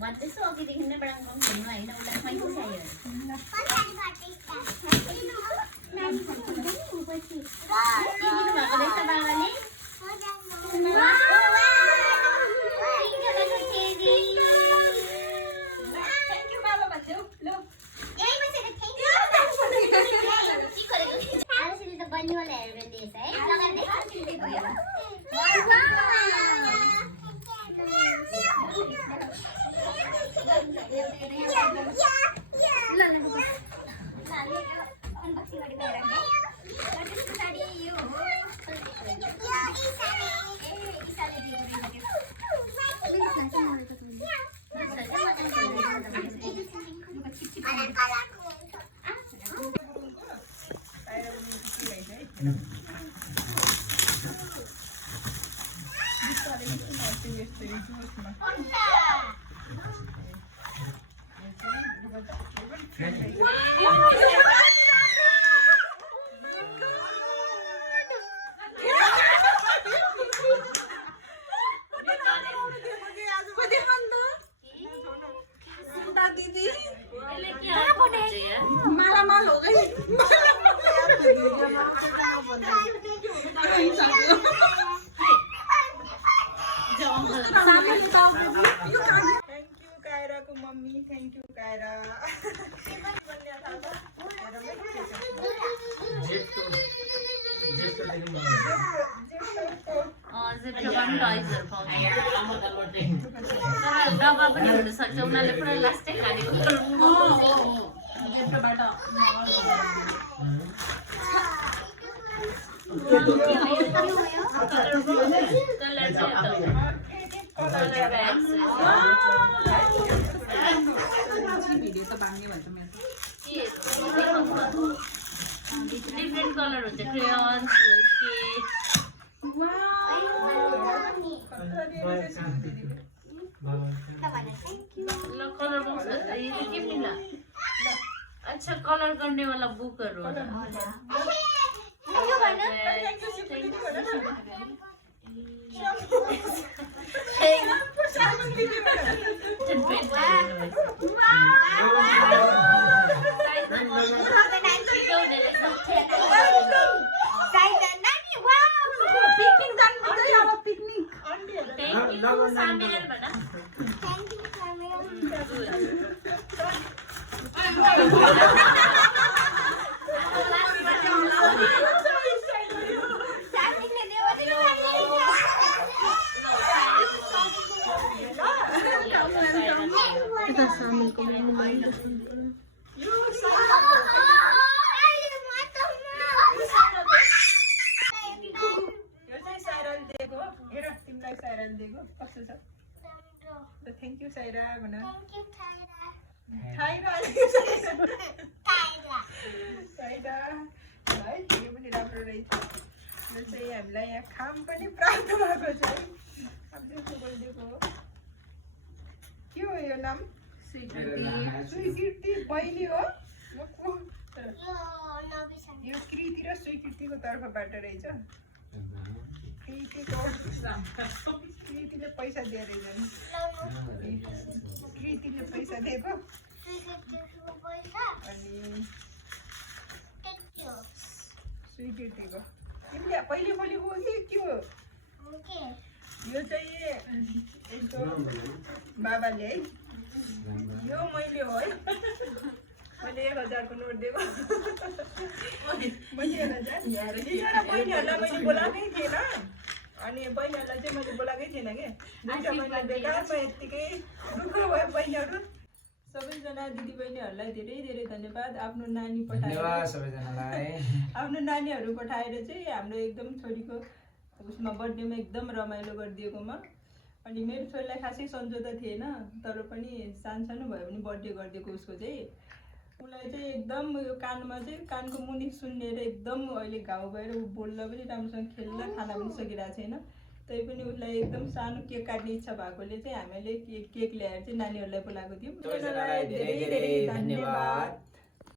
भन्दैछु अघिदेखि नै बडा घुम्नु होइन उसलाई पैसा चाहियो डब्बा पनि हुन सक्छ उनीहरूले पुरा लास्टै खानेको डिफ्रेन्ट कलर हुन्छ क्रेयन्स कलर बुक्स के मिला अच्छा कलर गर्ने वाला बुकहरु हो Thank you, Saira. Thank you, Saira. Saira. है यो पनि राम्रो रहेछ यो चाहिँ हामीलाई यहाँ खाम पनि प्राप्त भएको छ है अब चाहिँ बोलिदिएको हो के हो यो नाम स्वीकृति बहिनी हो यो कृति र स्वीकृतिको तर्फबाट रहेछ कृतिले पैसा दिएर कृतिले पैसा दिएको अनि स्वीकृतिको तिमीले पहिले बोलेको कि के हो यो चाहिँ यसको बाबाले है यो मैले हो है मैले 1000 को नोट दिएको मैले 1000 बहिनीहरूलाई मैले बोलाएकै थिएन अनि बहिनीहरूलाई चाहिँ मैले बोलाएकै थिएन के दुईटा महिना बेकारमा यतिकै दुःख भयो बहिनीहरू सबैजना दिदीबहिनीहरूलाई धेरै धेरै धन्यवाद आफ्नो नानी पठाएर आफ्नो नानीहरू पठाएर चाहिँ हाम्रो एकदम छोरीको उसमा बर्थडेमा एकदम रमाइलो गरिदिएकोमा अनि मेरो छोरीलाई खासै सम्झौता थिएन तर पनि सानो भए पनि बर्थडे गरिदिएको उसको चाहिँ उसलाई चाहिँ एकदम यो कानमा चाहिँ कानको मुनि सुन्नेर एकदम अहिले घाउ भएर ऊ बोल्न पनि राम्रोसँग खेल्न खाना पनि सकिरहेको छैन। तै पनि उसलाई एकदम सानो केक काट्ने इच्छा भएकोले चाहिँ हामीले केक ल्याएर चाहिँ नानीहरूलाई बोलाएको थियौँ। सबैजनालाई धेरै धेरै धन्यवाद।